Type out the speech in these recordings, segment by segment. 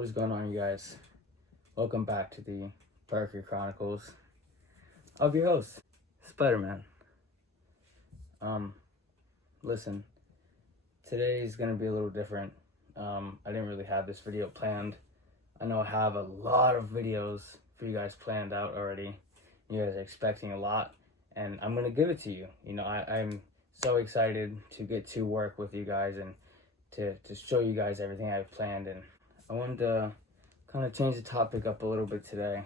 What is going on, you guys? Welcome back to the Parker Chronicles of your host, Spider-Man. Listen, today is gonna be a little different. I didn't really have this video planned. I know I have a lot of videos for you guys planned out already. You guys are expecting a lot, and I'm gonna give it to you. I'm so excited to get to work with you guys and to show you guys everything I've planned. And I wanted to kind of change the topic up a little bit today.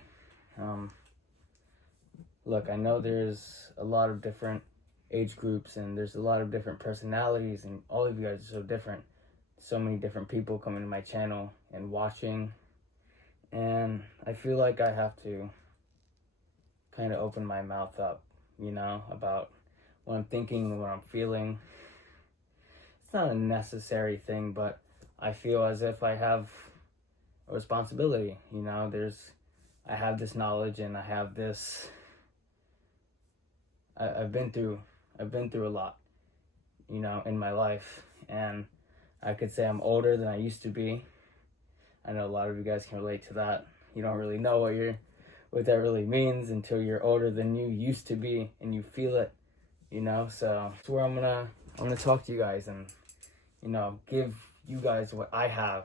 Look, I know there's a lot of different age groups and there's a lot of different personalities, and all of you guys are so different. So many different people coming to my channel and watching, and I feel like I have to kind of open my mouth up, about what I'm thinking and what I'm feeling. It's not a necessary thing, but I feel as if I have a responsibility. I have this knowledge and I have this. I've been through a lot, in my life, and I could say I'm older than I used to be. I know a lot of you guys can relate to that. You don't really know what that really means until you're older than you used to be and you feel it, So that's where I'm gonna talk to you guys and, give you guys what I have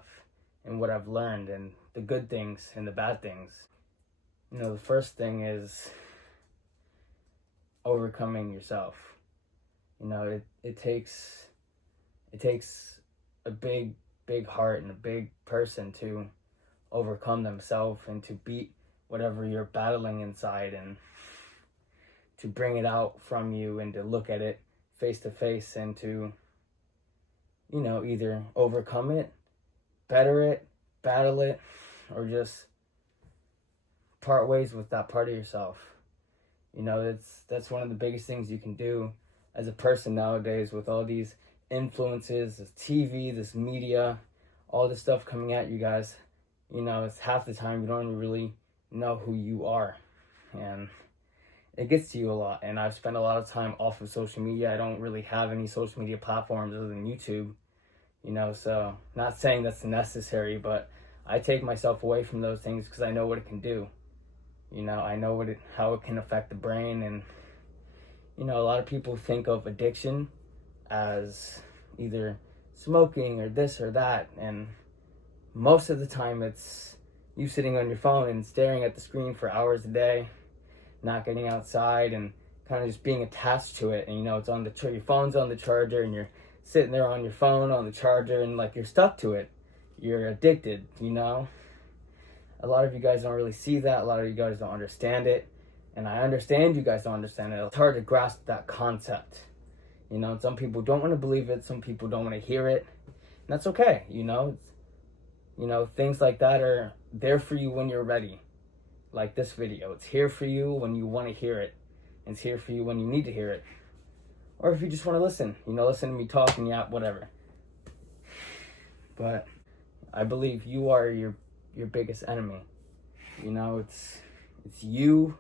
and what I've learned and the good things and the bad things. The first thing is overcoming yourself. It takes a big heart and a big person to overcome themselves and to beat whatever you're battling inside, and to bring it out from you and to look at it face to face and to, either overcome it, better it, battle it, or just part ways with that part of yourself. That's one of the biggest things you can do as a person nowadays, with all these influences, this TV, this media, all this stuff coming at you guys. It's half the time you don't really know who you are, and it gets to you a lot. And I've spent a lot of time off of social media. I don't really have any social media platforms other than YouTube, so not saying that's necessary, but I take myself away from those things because I know what it can do. I know how it can affect the brain. And a lot of people think of addiction as either smoking or this or that, and most of the time it's you sitting on your phone and staring at the screen for hours a day, not getting outside, and kind of just being attached to it. And it's on your phone's on the charger, and you're sitting there on your phone on the charger, and like you're stuck to it. You're addicted. A lot of you guys don't really see that. A lot of you guys don't understand it, and I understand you guys don't understand it. It's hard to grasp that concept. Some people don't want to believe it. Some people don't want to hear it. And that's okay. Things like that are there for you when you're ready. Like this video, it's here for you when you want to hear it. And it's here for you when you need to hear it. Or if you just want to listen, listen to me talk and yap, whatever. But I believe you are your biggest enemy. It's you,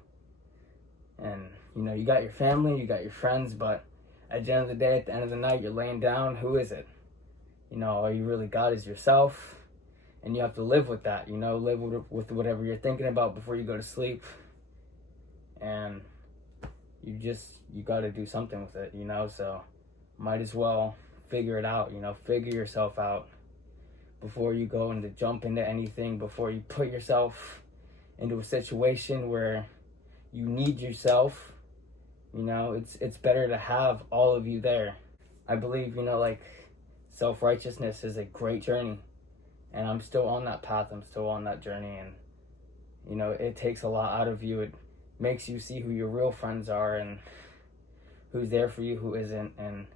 and you got your family, you got your friends, but at the end of the day, at the end of the night, you're laying down. Who is it? All you really got is yourself, and you have to live with that. Live with whatever you're thinking about before you go to sleep, and you got to do something with it. So might as well figure it out. Figure yourself out before you go and to jump into anything. Before you put yourself into a situation where you need yourself. It's better to have all of you there. I believe, self-righteousness is a great journey, and I'm still on that path. I'm still on that journey, and it takes a lot out of you. It makes you see who your real friends are and who's there for you, who isn't, and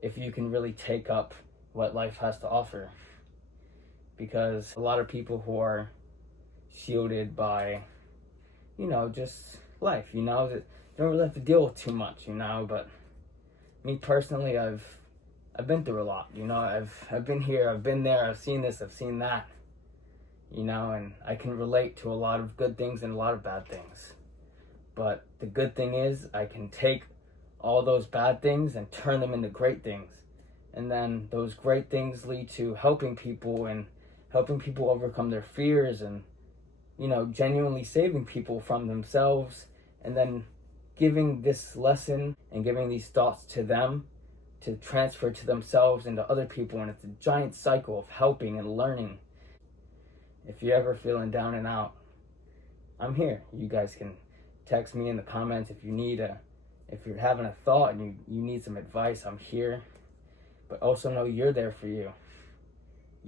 if you can really take up what life has to offer. Because a lot of people who are shielded by, just life, that don't really have to deal with too much, but me personally, I've been through a lot. I've been here, I've been there, I've seen this, I've seen that, and I can relate to a lot of good things and a lot of bad things. But the good thing is I can take all those bad things and turn them into great things. And then those great things lead to helping people and helping people overcome their fears, and, you know, genuinely saving people from themselves, and then giving this lesson and giving these thoughts to them to transfer to themselves and to other people. And it's a giant cycle of helping and learning. If you're ever feeling down and out, I'm here. You guys can text me in the comments if you need if you're having a thought and you need some advice. I'm here. But also know you're there for you.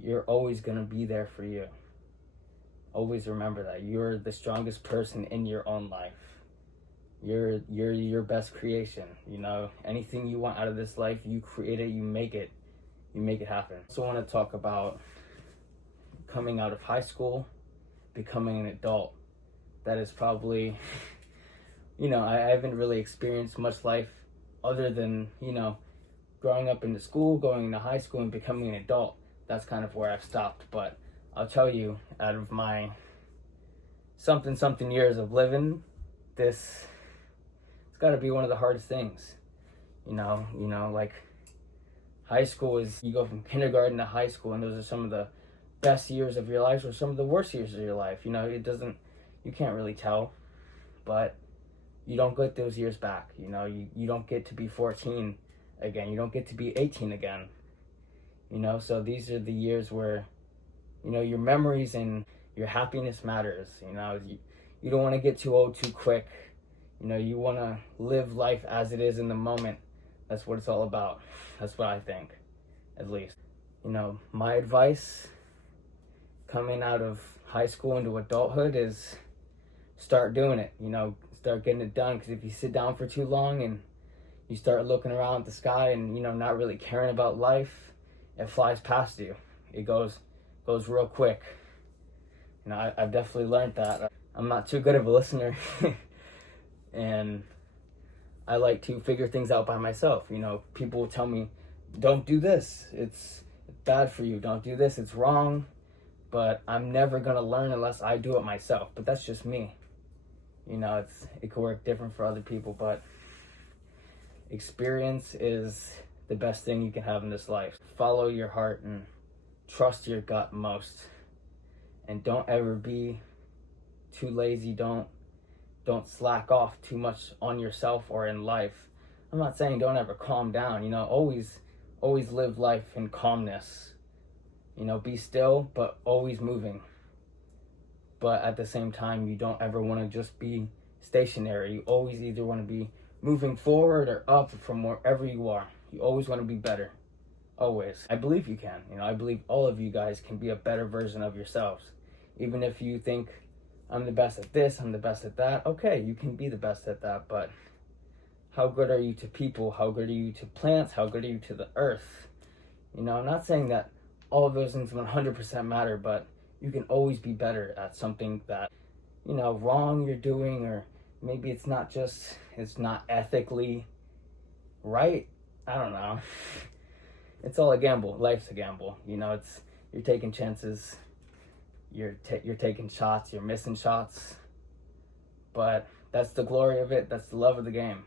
You're always going to be there for you. Always remember that you're the strongest person in your own life. You're your best creation. You know, anything you want out of this life, you create it, you make it happen. I also want to talk about coming out of high school, becoming an adult. That is probably, you know, I haven't really experienced much life other than, you know, growing up into school, going into high school, and becoming an adult. That's kind of where I've stopped. But I'll tell you, out of my something years of living, it's got to be one of the hardest things. You know, like high school is, you go from kindergarten to high school, and those are some of the best years of your life or some of the worst years of your life. You know, you can't really tell, but you don't get those years back. You know, you don't get to be 14 again. You don't get to be 18 again. You know, so these are the years where, you know, your memories and your happiness matters. You know, you don't want to get too old too quick. You know, you want to live life as it is in the moment. That's what it's all about. That's what I think, at least. You know, my advice coming out of high school into adulthood is start doing it. You know, start getting it done. Because if you sit down for too long and you start looking around at the sky and, you know, not really caring about life, it flies past you. It goes real quick. You know, I've definitely learned that. I'm not too good of a listener. And I like to figure things out by myself. You know, people will tell me, don't do this. It's bad for you. Don't do this. It's wrong. But I'm never going to learn unless I do it myself. But that's just me. You know, it could work different for other people. But experience is the best thing you can have in this life. Follow your heart and trust your gut most. And don't ever be too lazy. Don't slack off too much on yourself or in life. I'm not saying don't ever calm down. You know, always live life in calmness. You know, be still, but always moving. But at the same time, you don't ever want to just be stationary. You always either want to be moving forward or up from wherever you are. You always want to be better. Always. I believe you can. You know, I believe all of you guys can be a better version of yourselves. Even if you think, I'm the best at this, I'm the best at that. Okay, you can be the best at that, but how good are you to people? How good are you to plants? How good are you to the earth? You know, I'm not saying that all of those things 100% matter, but you can always be better at something that, you know, wrong you're doing, or maybe it's not ethically right. I don't know. It's all a gamble. Life's a gamble. You know, you're taking chances. You're taking shots, you're missing shots, but that's the glory of it. That's the love of the game.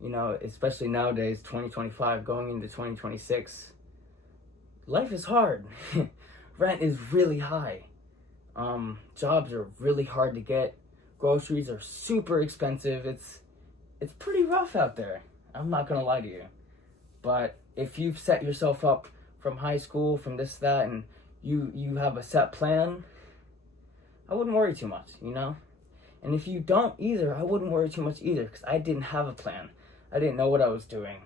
You know, especially nowadays, 2025, going into 2026, life is hard. Rent is really high. Jobs are really hard to get. Groceries are super expensive. It's pretty rough out there. I'm not gonna lie to you. But if you've set yourself up from high school, from this, that, and you have a set plan, I wouldn't worry too much, you know? And if you don't either, I wouldn't worry too much either, because I didn't have a plan. I didn't know what I was doing.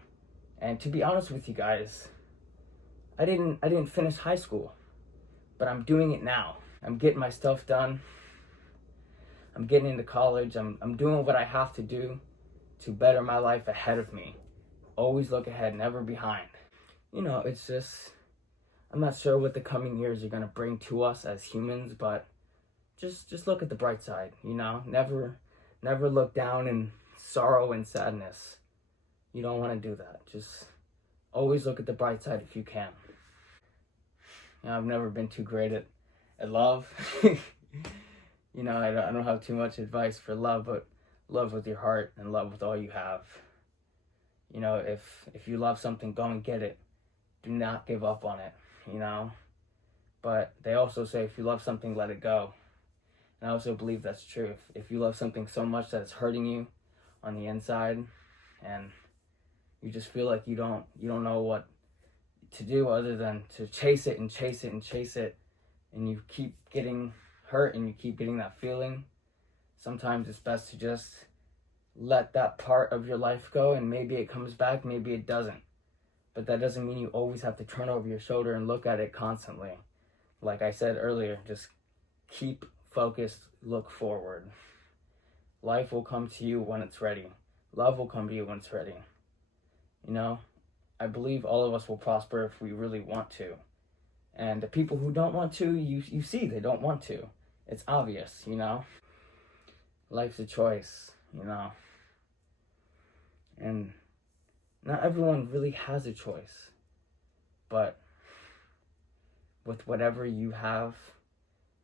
And to be honest with you guys, I didn't finish high school, but I'm doing it now. I'm getting my stuff done. I'm getting into college. I'm doing what I have to do to better my life ahead of me. Always look ahead, never behind. You know, it's just, I'm not sure what the coming years are going to bring to us as humans, but just look at the bright side, you know? Never look down in sorrow and sadness. You don't want to do that. Just always look at the bright side if you can. You know, I've never been too great at love. You know, I don't have too much advice for love, but love with your heart and love with all you have. You know, if you love something, go and get it. Do not give up on it, you know? But they also say if you love something, let it go. And I also believe that's true. If you love something so much that it's hurting you on the inside, and you just feel like you don't know what to do other than to chase it and chase it and chase it, and you keep getting hurt and you keep getting that feeling, sometimes it's best to just let that part of your life go, and maybe it comes back, maybe it doesn't. But that doesn't mean you always have to turn over your shoulder and look at it constantly. Like I said earlier, just keep focused, look forward. Life will come to you when it's ready. Love will come to you when it's ready. You know, I believe all of us will prosper if we really want to. And the people who don't want to, you see they don't want to. It's obvious, you know. Life's a choice, you know. And not everyone really has a choice. But with whatever you have,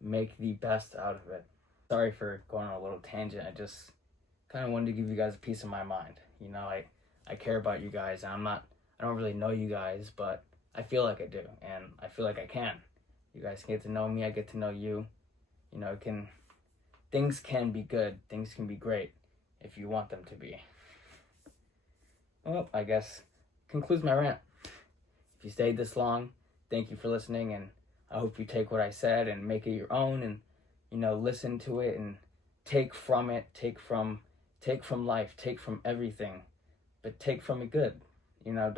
make the best out of it. Sorry for going on a little tangent. I just kind of wanted to give you guys a piece of my mind. You know, I care about you guys. I don't really know you guys, but I feel like I do, and I feel like I can. You guys get to know me, I get to know you. You know, things can be good, things can be great if you want them to be. Well, I guess concludes my rant. If you stayed this long, thank you for listening, and I hope you take what I said and make it your own, and you know, listen to it and take from it, take from life, take from everything, but take from it good. You know,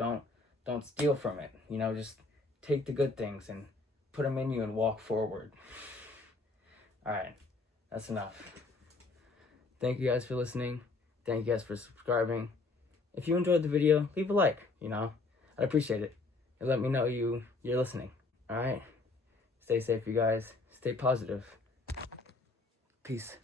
don't steal from it. You know, just take the good things and put them in you and walk forward. All right, that's enough. Thank you guys for listening. Thank you guys for subscribing. If you enjoyed the video, leave a like, you know. I'd appreciate it. And let me know you're listening. All right? Stay safe, you guys. Stay positive. Peace.